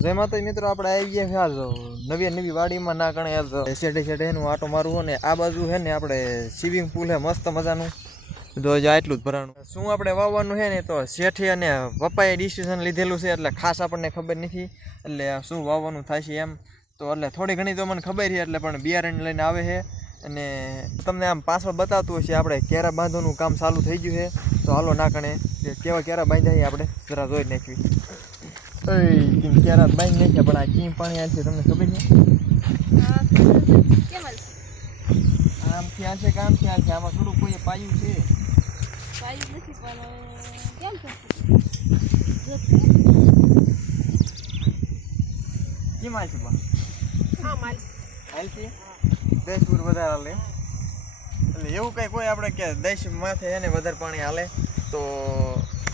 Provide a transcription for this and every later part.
જય માતા મિત્રો, આપણે આવી ગયા આજ નવી વાડીમાં ના કણે આજ શેઠે એનું આટો મારવું હોય ને આ બાજુ છે ને આપણે સ્વિમિંગ પુલ છે મસ્ત મજાનું. જો આટલું જ ભરાણું શું આપણે વાવવાનું છે ને તો શેઠે અને પપ્પાએ ડિસિઝન લીધેલું છે એટલે ખાસ આપણને ખબર નથી એટલે શું વાવવાનું થાય છે એમ તો એટલે થોડી ઘણી તો મને ખબર છે એટલે પણ બિયારણ લઈને આવે છે અને તમને આમ પાછળ બતાવતું હશે આપણે કેરા બાંધવાનું કામ ચાલુ થઈ ગયું છે તો હાલો ના કણે કેવા કેરા બાંધ્યા આપણે જરા જોઈ નાખવી. કેમ ક્યારે બાંધી નાખ્યા પણ આ કેમ પાણી આ છે તમને ખબર છે? આમથી આ છે કે આમથી આ છે, આમાં થોડું કોઈ પાયું છે કેમ આ છે બા હાલ છે 10 ફૂટ વધારે હાલે એટલે એવું કંઈ કોઈ આપણે કે 10 માથે એને વધારે પાણી હાલે તો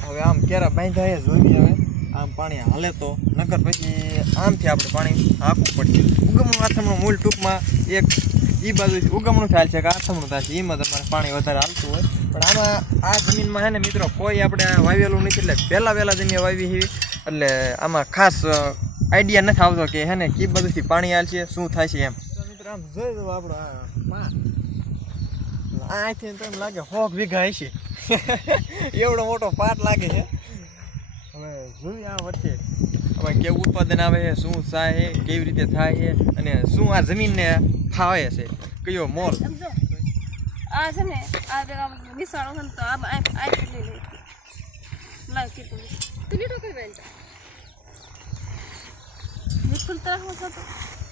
હવે આમ ક્યારે બાંધ્યા જોઈએ હવે આમ પાણી હાલે તો નકર પછી આમથી આપણે પાણી આપવું પડશે. ઉગમણું આથમણું મૂળ ટૂંકમાં એક એ બાજુથી ઉગમણું થાય છે કે આથમણું થાય છે એમાં તમારે પાણી વધારે હાલતું હોય પણ આમાં આ જમીનમાં છે ને મિત્રો કોઈ આપણે વાવેલું નથી એટલે વહેલા જમીન વાવી છે એટલે આમાં ખાસ આઈડિયા નથી આવતો કે હે ને કઈ બાજુથી પાણી હાલશે શું થાય છે એમ. મિત્રો આમ જોઈ દો આપણો આથી તો એમ લાગે 100 વીઘા હશે એવડો મોટો પાટ લાગે છે. હવે જોઈએ આ વચ્ચે હવે કેવું ઉત્પાદન આવે છે, શું થાય છે, કેવી રીતે થાય છે અને શું આ જમીનને ફાવે છે, કયો મોલ આ છે ને આ જગા વિસાળો છે તો આ લઈ લાવ કે તું લીટો કઈ બેન વિસ્ફુલ તરફ હતો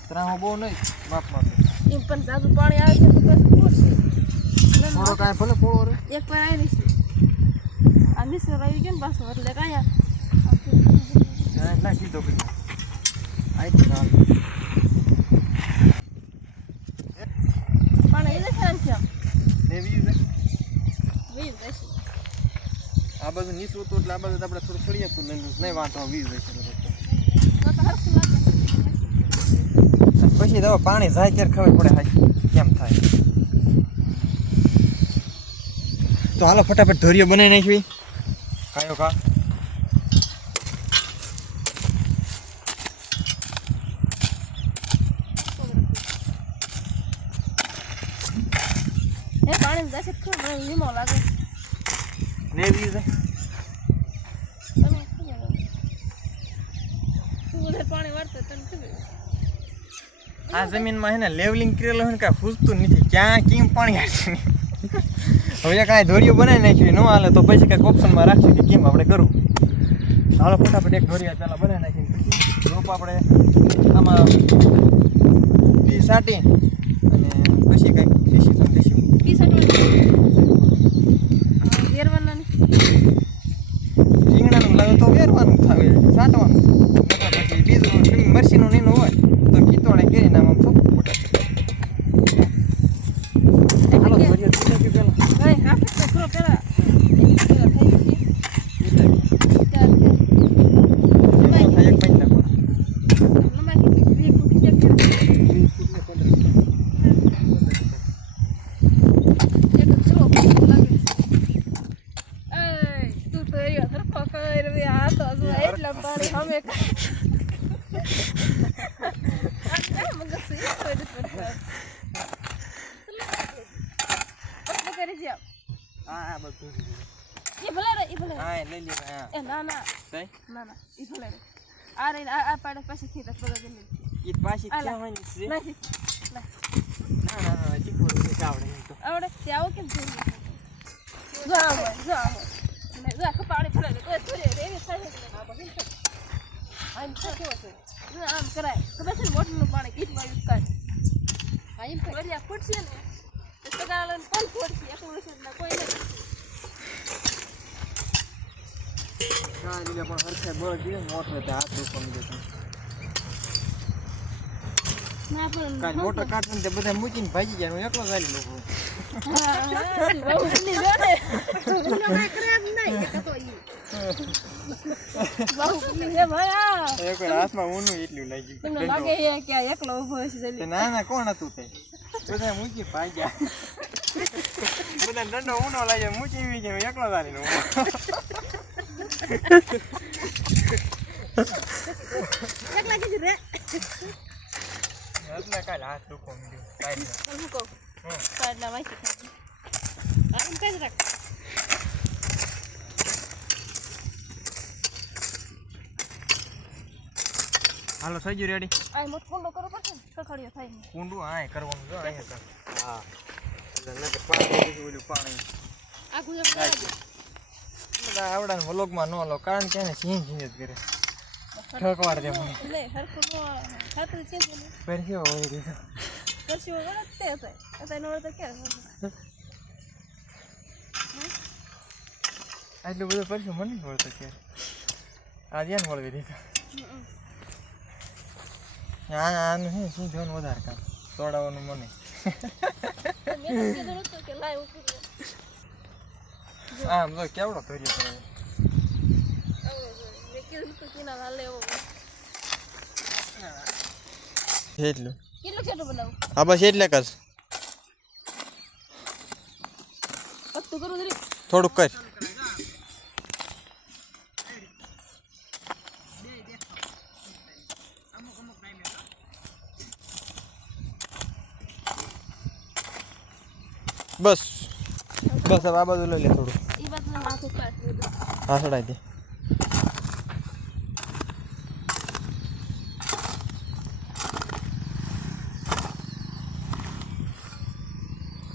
ત્રાહો બહુ નહીં માપમાં એમ પણ જાજુ પાણી આવે છે તો કશું પૂરશે થોડો કાંઈ ભલે પોળો રે એક પર આવી છે આ મિશ્ર આવી ગયો ને પાછો એટલે કાંઈ ના સીધો કરી આઈ તો ના પણ એ દેખાય છે ને વીજ વીજ દેશે આ બાજુ નીચું હતું એટલે આ બાજુ આપણે થોડું ફરી હતું નહીં વાંધો વીજ દેશે પછી તો પાણી જાય ત્યારે ખબર પડે હાઈ કેમ થાય. તો હાલો ફટાફટ ધોરીઓ બનાવી નાખવી કાયો કા એ પાણી દેશે તો મને લીમો લાગે ને વીજ તને ખબર તું વધારે પાણી વાળતો તને ખબર આ જમીનમાં હે ને લેવલિંગ કરેલું હોય ને કાંઈ ખૂજતું નથી ક્યાં કેમ પાણી આવશે હવે કાંઈ ધોરીઓ બનાવી નાખવી ન હાલે તો પછી કાંઈક ઓપ્શનમાં રાખશું કે કેમ આપણે કરવું. હાલો ફટાફટ એક ધોરિયા પહેલાં બનાવી નાખીને પછી રોપ આપણે આમાં બી સાટી અને પછી કંઈક ડિસિઝન લઈશું. ઈ સાટો વેરવાના ને રીંગણાનું લાવે તો વેરવાનું થાય સાટવાનું પછી બીજું મરસીનું નીનું હોય તો કીતોડે કરીને આમ સોંપવું પડે. હાલો ધોરિયા થઈ નાખ્યું પહેલાં ભાઈ હા તો થોડો પેલા હા બધું લઈ લે ના ઈ ભલે રે આ રે આ પાડે પાછી થી બગા ગમે ઈ પાછી ક્યાં હોય છે નહીં ના ચીકુ આવડે તો આવડે ત્યાં કેમ જોઈ જાવ ને જા કપાડે ફરે કોઈ થોડે રેવી થાય આ બગીન આમ કેવો છે આમ કરાય ખબર છે મોટરનું પાણી કીટમાં યુઝ કરે આમ ફરિયા ફૂટશે ને તો સગાળાને કોણ ફોડશે એકલું છે ના કોઈ નહીં ના લીલે પણ હરખે બળ દીએ મોટર તે હાથ ઉપર મૂકે ના પણ કાલ મોટર કાઢને તે બધા મૂકીને ભાગી જાય હું એકલો ચાલી લોકો હા બહુ ની જોડે નો કઈ કરે નહીં એક તો ઈ બહુ ની હે ભયા એક હાથમાં ઊનું એટલું લાગી તમને લાગે છે કે આ એકલો ઊભો છે જલ્દી ના કોણ હતું તે બધા મૂકી ભાગ્યા બધા દંડો ઊનો લાગે મૂકી વી જાય એકલો ચાલી નો એકલા કીધું રે એટલે કાલ હાથ દુખો મળ્યો કાઈ હું કહું કાઢના વાંચી ખાધી આમ કઈ રાખ હાલો થઈ ગયું રેડી આ મોટ કુંડો કરવો પડશે ને કખડીઓ થાય ને કુંડું હા કરવાનું જો અહીંયા કર હા એટલે નકર પાણી ઓલું પાણી આ ગુજરાત બરાબર બધા આવડાને વ્લોગમાં ન લો કારણ કે એને ઝીણ ઝીણ જ કરે ઠકવાર દે મને લે હરખું નો ખાતું છે ને પરસ્યો હોય દીધો કરશી વગર તે થાય અત્યારે નો તો કે આટલું બધું પરસ્યો મને નહીં વળતો કે આ ધ્યાન વળવી દીધો આનું છે શું જોવાનું વધારે કામ તોડાવવાનું મને મેં તો કીધું નતું કે લાય હું આમ જો કેવડો કર્યો કરે મેં કીધું નતું કે ના હાલે એવો એટલું કેટલું છેટું બનાવું હા બસ એટલે કર પત્તું કરું જરી થોડુંક કર બસ બસ હવે આ બાજુ લઈ લે થોડું ઈ વાત ના માથું કાઢ દીધું હા ચડાઈ દે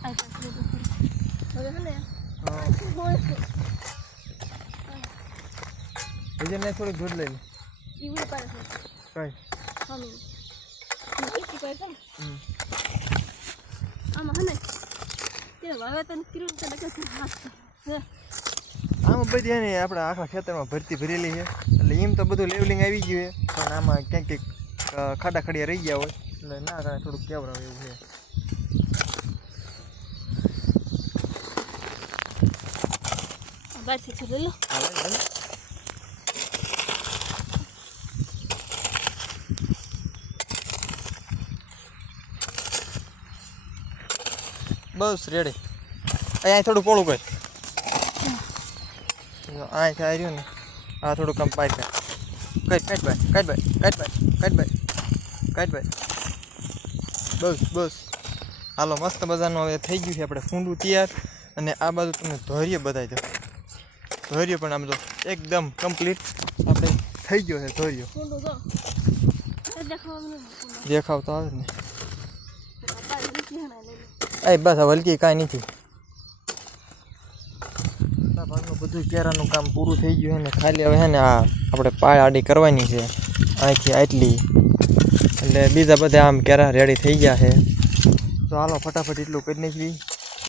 આ કાઢ દીધું હવે હલે બીજે ને થોડીક દૂધ લઈ લે ઈ ઉડે પાડે છે કઈ હમી ઈ પાડે છે હમ આમાં હને તે વાવેતર કર્યું તો લગે છે હાથ આમાં બધી એને આપણે આખા ખેતરમાં ભરતી ભરેલી છે એટલે એમ તો બધું લેવલિંગ આવી ગયું છે પણ આમાં ક્યાંક ક્યાંક ખાડા ખડિયા રહી ગયા હોય એટલે ના કારણે થોડુંક કેવરાવ એવું છે બારથી છોડી લો બસ રેડી અહીંયા થોડું પોળું કર આ થાય રહ્યું ને આ થોડું કમ પાઈ કાઢ ભાઈ બસ બસ હાલો મસ્ત મજાનું હવે થઈ ગયું છે આપણે ફૂંડું તૈયાર અને આ બાજુ તમને ધૈર્ય બતાવી દો ધૈર્ય પણ આમ તો એકદમ કમ્પ્લીટ આપણે થઈ ગયો છે ધૈર્ય કુંડો જો દેખાવાનું દેખાવ તો આવે જ ને બાર નીચે હના લઈ એ બસ હવે હલકી કાંઈ નથી ભાગનું બધું કેરાનું કામ પૂરું થઈ ગયું છે ને ખાલી હવે છે ને આ આપણે પાળ આડી કરવાની છે અહીંથી આટલી એટલે બીજા બધા આમ કેરા રેડી થઈ ગયા છે તો હાલો ફટાફટ એટલું કરી નાખવી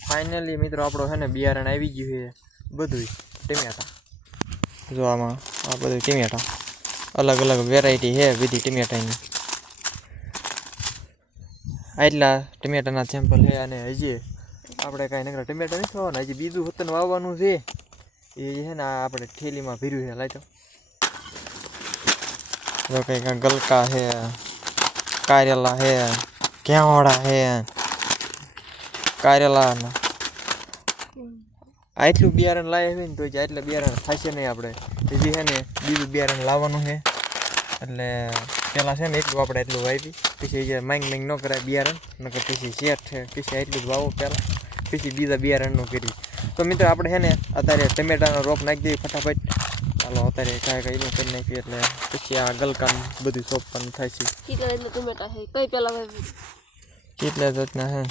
ફાઇનલી મિત્રો આપણો છે ને બિયારણ આવી ગયું છે બધું ટમેટા જો આમાં આ બધું ટમેટા અલગ અલગ વેરાયટી છે બધી ટમેટાની આટલા ટમેટાના સેમ્પલ છે અને હજી આપણે કાંઈ નકરા ટમેટા નથી ખાવાના હજી બીજું વતન વાવવાનું છે એ છે ને આ આપણે થેલીમાં ભર્યું છે લાઈતો જો કંઈક ગલકા છે કારેલા છે ઘેવાડા છે કારેલા આટલું બિયારણ લાવે હોય ને તો આટલા બિયારણ થશે નહીં આપણે હજી છે ને બીજું બિયારણ લાવવાનું છે એટલે પહેલાં છે ને એટલું આપણે એટલું વાવી પછી જે માંગ ન કરાય બિયારણ નકર પછી શેઠ છે પછી એટલું જ વાવો પહેલાં પછી બીજા બિયારણનું કરી તો મિત્રો આપણે છે ને અત્યારે ટમેટાનો રોપ નાખી દઈએ ફટાફટ ચાલો અત્યારે કાંઈ કાંઈ એનું કરી નાખીએ એટલે પછી આ ગલકાનું બધું સોંપવાનું થાય છે કેટલા રીતના ટમેટા છે કઈ પેલા વાવી કેટલા જાતના છે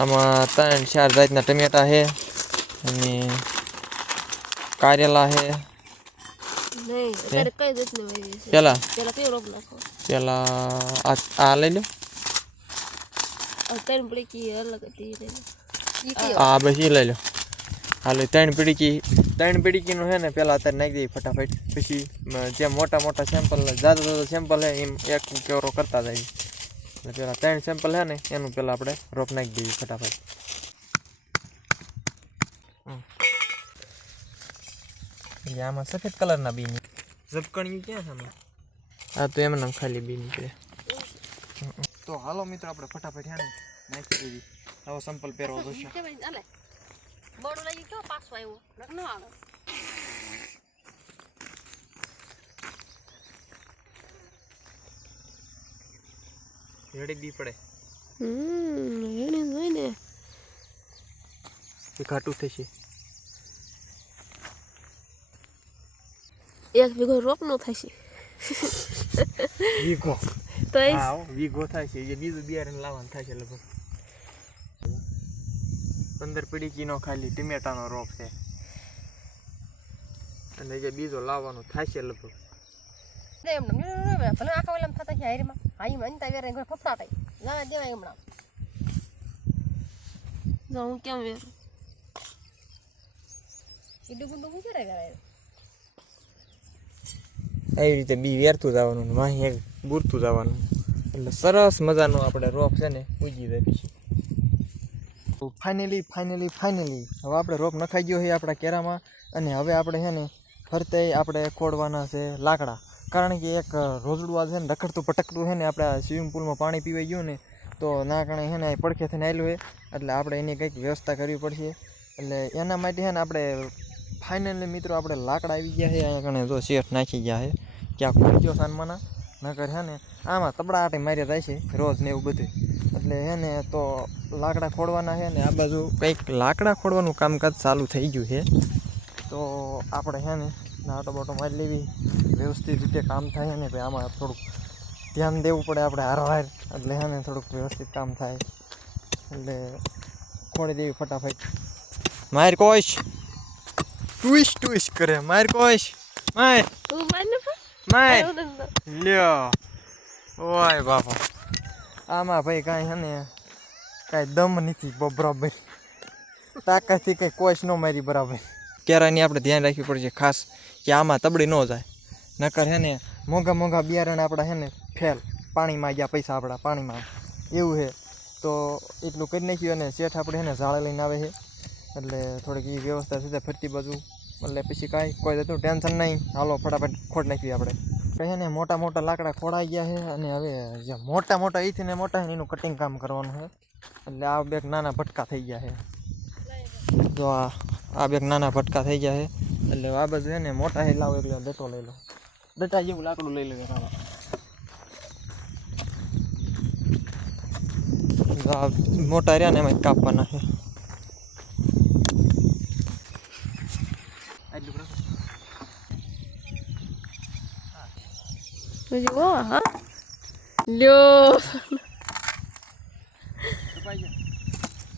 આમાં 3-4 જાતના ટમેટા છે અને કારેલા છે નહીં અત્યારે કઈ રીતની વાવી છે પેલા પેલા કયો રોપ નાખો પેલા આ લઈ લો ત્રણ પડી અલગ હતી હા બસ એ લઈ લો હાલો 3 પીડીકીનું છે ને પહેલાં અત્યારે નાખી દઈએ ફટાફટ પછી જે મોટા મોટા સેમ્પલ જાદા સેમ્પલ છે એમ એક કેવરો કરતા જાય એટલે પહેલાં 3 સેમ્પલ છે ને એનું પહેલાં આપણે રોપ નાખી દઈએ ફટાફટ આમાં સફેદ કલરના બી ઝબકણિયું ક્યાં છે આમાં હા તો એમને ખાલી બી નીકળે તો હાલો મિત્રો આપણે ફટાફટ છે ને નાખી દઈએ આવો સંપલ પહેરવો જોશે બોર્ડ લઈ કેવો પાછો આવ્યો ન આવે રેડી બી પડે એની જોઈ ને એ ઘાટું થશે. એક વીઘો રોપનો થશે વીઘો તો એ હા વીઘો થાય છે. એ બીજું બિયારણ લાવવાનું થાય છે લગભગ 15 પડીકીનો ખાલી ટમેટાનો રોપ છે અને જે બીજો લાવવાનો થાય છે લગભગ. એમ ભલે આખા વેલામ થતા છે હારીમાં હાઈ મન તા વેરે કોઈ ફફડા થાય ના દેવાય હમણાં જો હું કેમ વેર ઈડું ગુંડું હું કરે કરાય એવી રીતે બી વેરતું જવાનું ને વાહી એક બૂરતું જવાનું એટલે સરસ મજાનો આપણે રોપ છે ને ઉગી જાય. પછી ફાઇનલી હવે આપણે રોપ નખાઈ ગયો છે આપણા કેરામાં અને હવે આપણે છે ને ફરતે આપણે ખોડવાના છે લાકડા. કારણ કે એક રોજડું આ છે ને રખડતું ભટકતું છે ને આપણે સ્વિમિંગ પુલમાં પાણી પીવાઈ ગયું ને તો ના કારણે છે ને પડખે થઈને આવેલું છે એટલે આપણે એની કંઈક વ્યવસ્થા કરવી પડશે. એટલે એના માટે છે ને આપણે ફાઇનલી મિત્રો આપણે લાકડા આવી ગયા છે. અહીંયા કણે જો શેઠ નાખી ગયા છે ક્યાં ખોલી ગયો સાનમાના નકર છે ને આમાં તબડા આટે માર્યા જાય છે રોજ ને એવું બધું. એટલે છે ને તો લાકડા ખોડવાના છે ને આ બાજુ કંઈક લાકડા ખોડવાનું કામકાજ ચાલુ થઈ ગયું છે. તો આપણે છે ને આટો બાટો મારી લેવી વ્યવસ્થિત રીતે કામ થાય ને ભાઈ આમાં થોડુંક ધ્યાન દેવું પડે આપણે હારવાર એટલે છે ને થોડુંક વ્યવસ્થિત કામ થાય એટલે ખોડી દેવી ફટાફટ. માર કોઈશ ટ્વિસ્ટ કરે માર કોઈશ માર તું માને માર લ્યો ઓય બાપા આમાં ભાઈ કાંઈ છે ને કાંઈ દમ નથી બરાબર તાકાતથી કંઈ કોઈશ ન મારી બરાબર. કેરાની આપણે ધ્યાન રાખવી પડશે ખાસ કે આમાં તબડી ન જાય નકર છે ને મોંઘા બિયારણ આપણા છે ને ફેલ પાણીમાં ગયા પૈસા આપણા પાણીમાં એવું છે. તો એટલું કરી નાખ્યું અને શેઠ આપણે છે ને ઝાડે લઈને આવે છે એટલે થોડીક એ વ્યવસ્થા થઈ જાય ફરતી બાજુ એટલે પછી કાંઈ કોઈ જતું ટેન્શન નહીં. હાલો ફટાફટ ખોડ નાખીએ આપણે. છે ને મોટા લાકડા ખોડાઈ ગયા છે અને હવે જે મોટા એથી ને મોટા છે એનું કટિંગ કામ કરવાનું છે. એટલે આ બે નાના ભટકા થઈ ગયા છે. જો આ બે નાના ભટકા થઈ ગયા છે એટલે આ બાજુ છે ને મોટા છે લાવો એટલે ડેટો લઈ લો ડેટા જેવું લાકડું લઈ લેવું. આ મોટા રહ્યા ને એમાં કાપવાના છે. હા લ્યો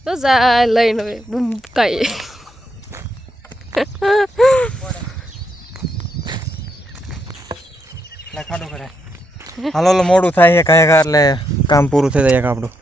તો જા લઈને હવે બૂમ કાઈએ ખાડો કરે હાલો મોડું થાય છે કાંઈ એટલે કામ પૂરું થઈ જાય આપણું.